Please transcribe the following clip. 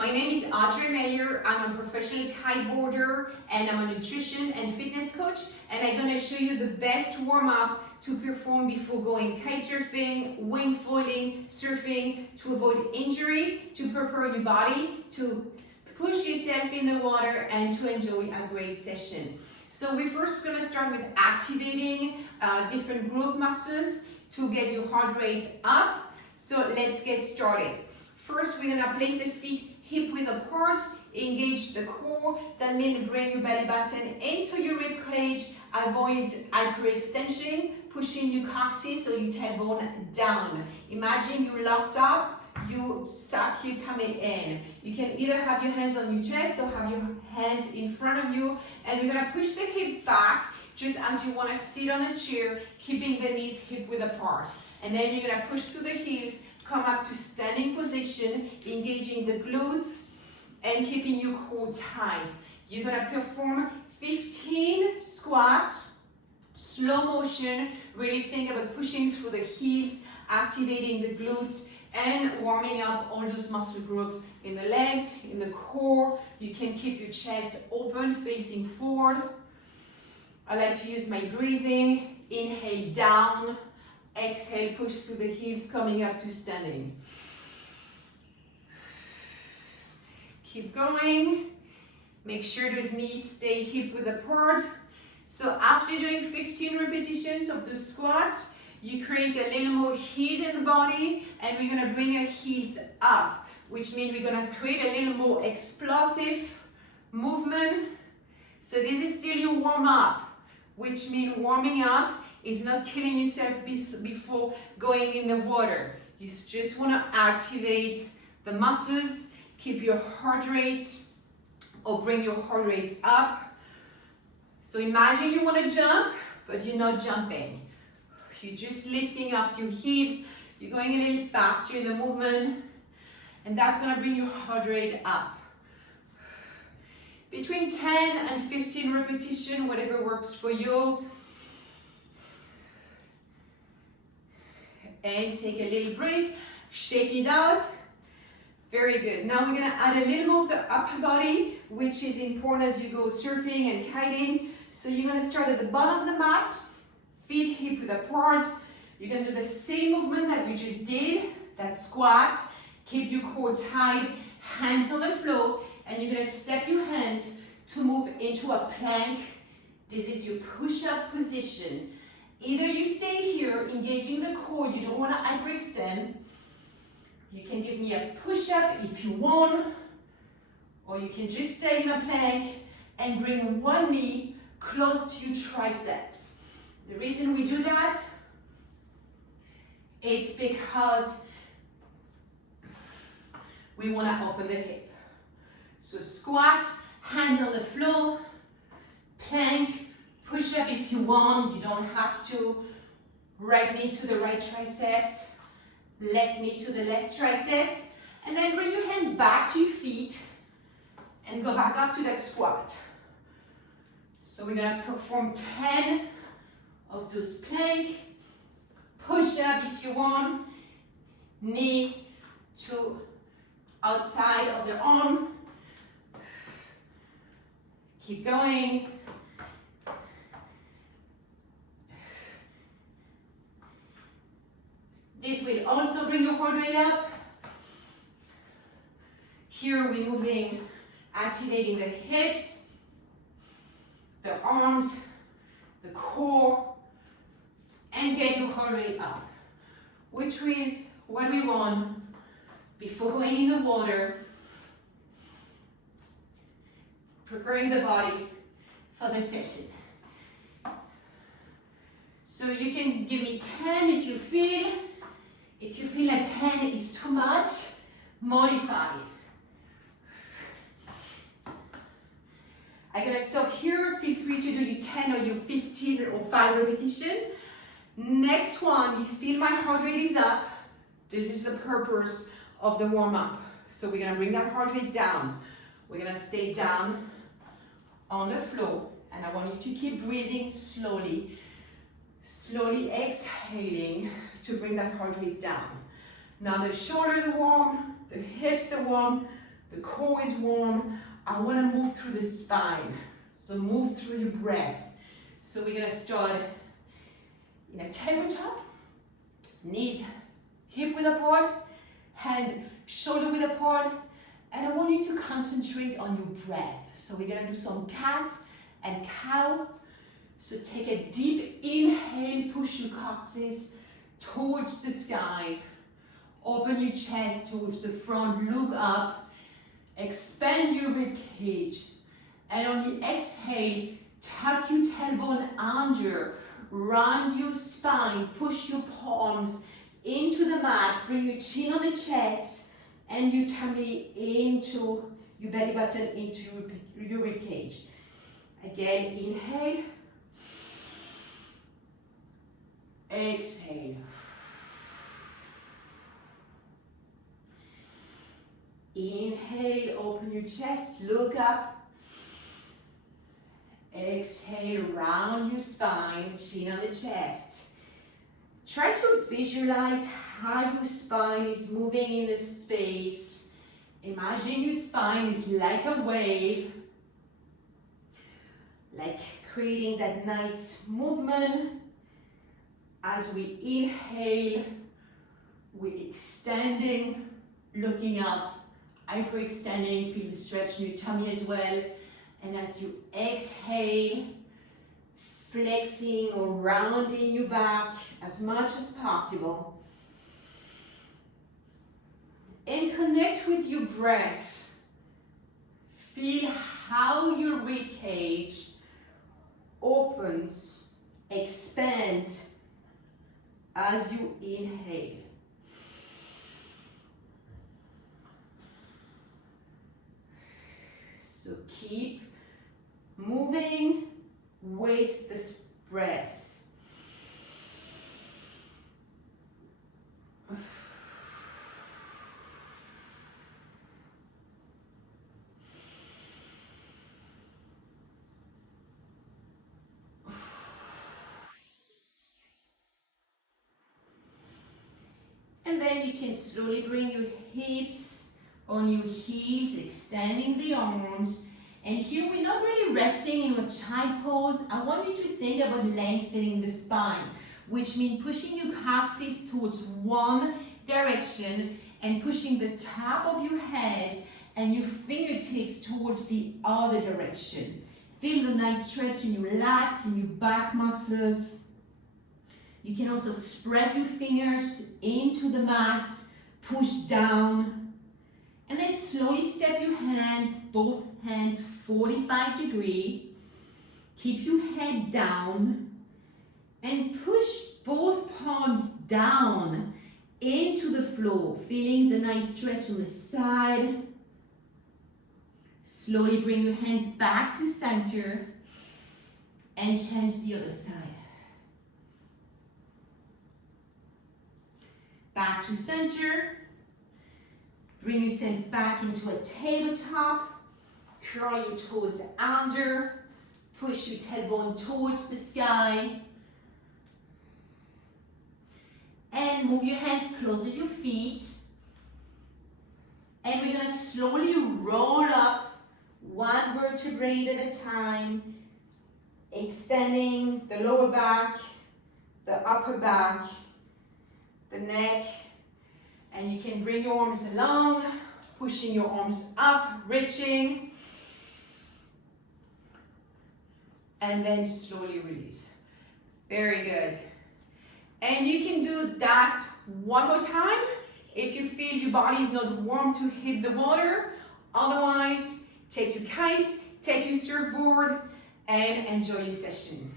my name is Audrey Meyer. I'm a professional kiteboarder and I'm a nutrition and fitness coach, and I'm going to show you the best warm-up to perform before going kitesurfing, wingfoiling, surfing, to avoid injury, to prepare your body, to push yourself in the water, and to enjoy a great session. So we're first going to start with activating different group muscles to get your heart rate up. So let's get started. First, we're going to place the feet hip width apart, engage the core. That means bring your belly button into your rib cage, avoid hyperextension, pushing your coccyx or your tailbone down. Imagine you're locked up, you suck your tummy in. You can either have your hands on your chest or have your hands in front of you, and you're going to push the hips back just as you want to sit on a chair, keeping the knees hip width apart. And then you're going to push through the heels, come up to standing position, engaging the glutes and keeping your core tight. You're going to perform 15 squats, slow motion. Really think about pushing through the heels, activating the glutes, and warming up all those muscle groups in the legs, in the core. You can keep your chest open, facing forward. I like to use my breathing. Inhale down. Exhale, push through the heels, coming up to standing. Keep going. Make sure those knees stay hip width apart. So after doing 15 repetitions of the squats, you create a little more heat in the body, and we're going to bring our heels up, which means we're going to create a little more explosive movement. So this is still your warm-up, which means warming up is not killing yourself before going in the water. You just want to activate the muscles, keep your heart rate, or bring your heart rate up. So imagine you want to jump, but you're not jumping. You're just lifting up your hips. You're going a little faster in the movement, and that's going to bring your heart rate up. Between 10 and 15 repetitions, whatever works for you. And take a little break, shake it out. Very good. Now we're going to add a little more of the upper body, which is important as you go surfing and kiting. So you're going to start at the bottom of the mat, feet hip width apart. You're going to do the same movement that we just did, that squat. Keep your core tight, hands on the floor, and you're going to step your hands to move into a plank. This is your push-up position. Either you stay here, engaging the core, you don't want to hyperextend. You can give me a push-up if you want, or you can just stay in a plank and bring one knee close to your triceps. The reason we do that, it's because we want to open the hip. So squat, hands on the floor, plank, push up if you want. You don't have to. Right knee to the right triceps, left knee to the left triceps, and then bring your hand back to your feet and go back up to that squat. So we're going to perform 10 of those plank, push up if you want, knee to outside of the arm. Keep going. This will also bring your heart rate up. Here we're moving, activating the hips, the arms, the core, and get your heart rate up, which is what we want before going in the water, preparing the body for the session. So you can give me 10 if you feel. If you feel like 10 is too much, modify. I'm going to stop here. Feel free to do your 10 or your 15 or 5 repetition. Next one, you feel my heart rate is up. This is the purpose of the warm-up. So we're going to bring that heart rate down. We're going to stay down on the floor, and I want you to keep breathing slowly. Slowly exhaling to bring that heart rate down. Now the shoulders are warm, the hips are warm, the core is warm. I want to move through the spine. So move through your breath. So we're gonna start in a tabletop, knees hip width apart, hand shoulder width apart, and I want you to concentrate on your breath. So we're gonna do some cat and cow. So take a deep inhale, push your coccyx towards the sky. Open your chest towards the front, look up, expand your rib cage. And on the exhale, tuck your tailbone under, round your spine, push your palms into the mat, bring your chin on the chest and your tummy into your belly button, into your rib cage. Again, inhale, exhale. Inhale, open your chest, look up. Exhale, round your spine, chin on the chest. Try to visualize how your spine is moving in the space. Imagine your spine is like a wave, like creating that nice movement. As we inhale, we're extending, looking up, hyperextending, feel the stretch in your tummy as well. And as you exhale, flexing or rounding your back as much as possible. And connect with your breath. Feel how your rib cage opens, expands as you inhale. So keep moving with this breath. And then you can slowly bring your hips on your heels, extending the arms. And here we're not really resting in a child pose. I want you to think about lengthening the spine, which means pushing your coccyx towards one direction and pushing the top of your head and your fingertips towards the other direction. Feel the nice stretch in your lats and your back muscles. You can also spread your fingers into the mat, push down, and then slowly step your hands, both hands 45 degrees. Keep your head down and push both palms down into the floor, feeling the nice stretch on the side. Slowly bring your hands back to center and change the other side. Back to center. Bring yourself back into a tabletop. Curl your toes under. Push your tailbone towards the sky. And move your hands closer to your feet. And we're going to slowly roll up one vertebrae at a time, extending the lower back, the upper back, the neck, and you can bring your arms along, pushing your arms up, reaching, and then slowly release. Very good. And you can do that one more time if you feel your body is not warm to hit the water. Otherwise, take your kite, take your surfboard, and enjoy your session.